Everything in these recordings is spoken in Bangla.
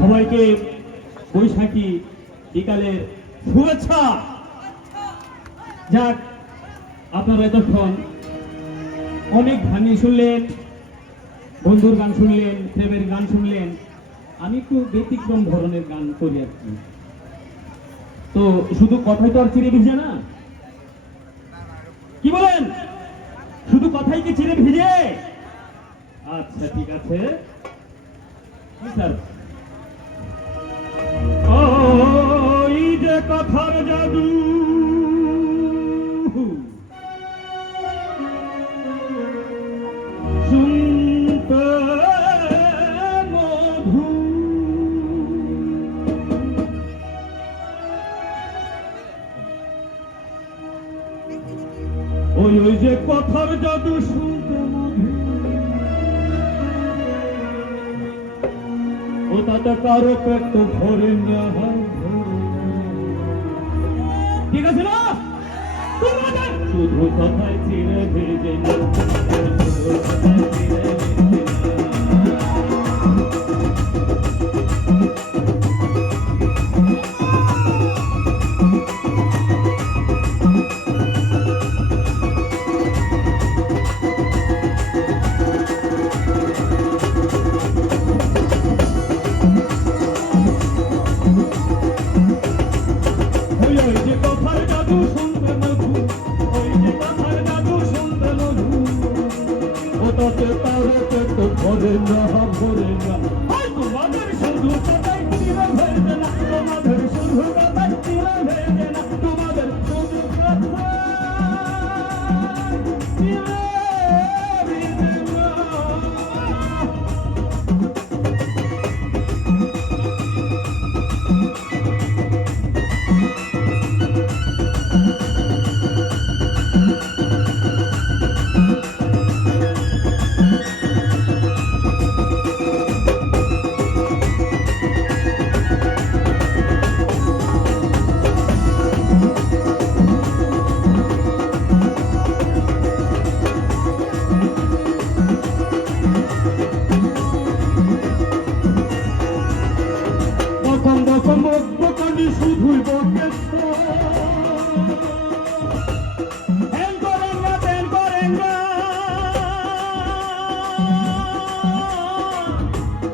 সবাইকে বৈশাখী বিকালের শুভেচ্ছা। যাক, আপনারা এতক্ষণ অনেক গানই শুনলেন, বন্ধুর গান শুনলেন, প্রেমের গান শুনলেন। আমি একটু ব্যতিক্রম ধরনের গান করি আর কি। তো শুধু কথাই তো আর চিরে ভিজে না, কি বলেন? শুধু কথাই কি চিরে ভিজে? আচ্ছা ঠিক আছে স্যার। ওই যে কথার জাদু, শুনতে মধু, ওই ওই যে কথার জাদু শুনতে মধু, ও তাতে কারো পেট ভরে না। ঠিক আছে না? তোমাদের শুধু কথায় চিরে ভেজে না, শুধু কথায় চিরে ভেজে না। ভরে না ভরে না, তোমাদের শুধু কথাই চিরে ভেজে না, তোমাদের শুধু কথাই চিরে ভেজে না, তোমাদের শুধু কথাই চিরে ভেজে না। শুধুই বকেছ হেন করেন না তেন করেন না,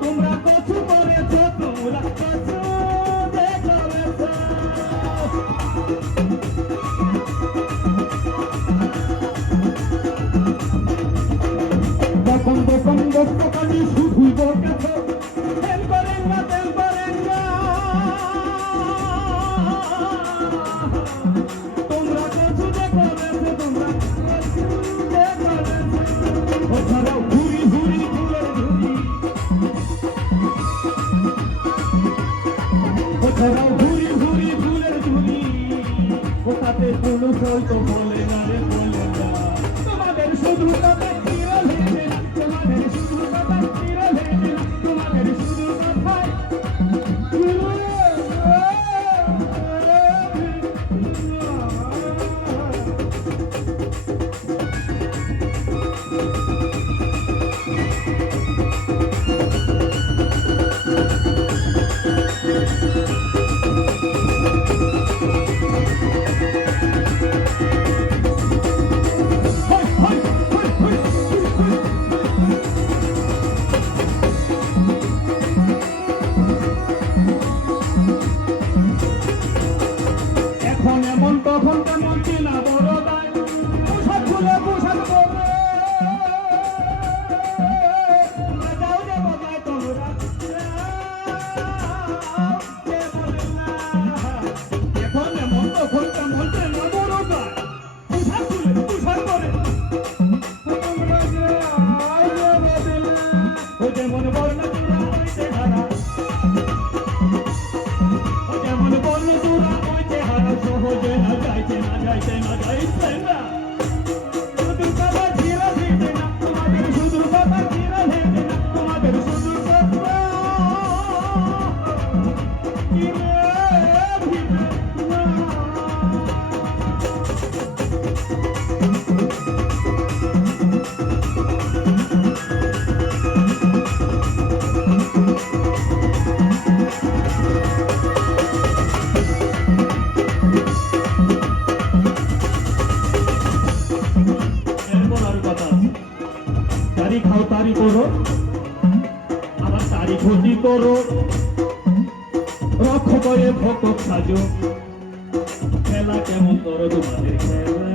তোমরা কছু করেছ, তোমরা কছু করেছ। বকম বকম বককানি শুধুই বকেছ হেন করেন না তেন করেন না, তোমরা কছু করেছ, তোমরা কছু করেছ। ও ছাড়াও ঘুরি ঘুরি ফুলের ঝুড়ি, ও ছাড়াও ঘুরি ঘুরি ফুলের ঝুড়ি, ও তাতে কোনো সই তো বলে না রে বলে না, তোমাদের শুধু কথা চিরে ভেজে না, তোমাদের শুধু কথা চিরে ভেজে না, তোমাদের শুধু কথায় তারই ক্ষতি করো রক্ষ করে ভক্ত সাজো খেলা কেমন করো তোমাদের খেলা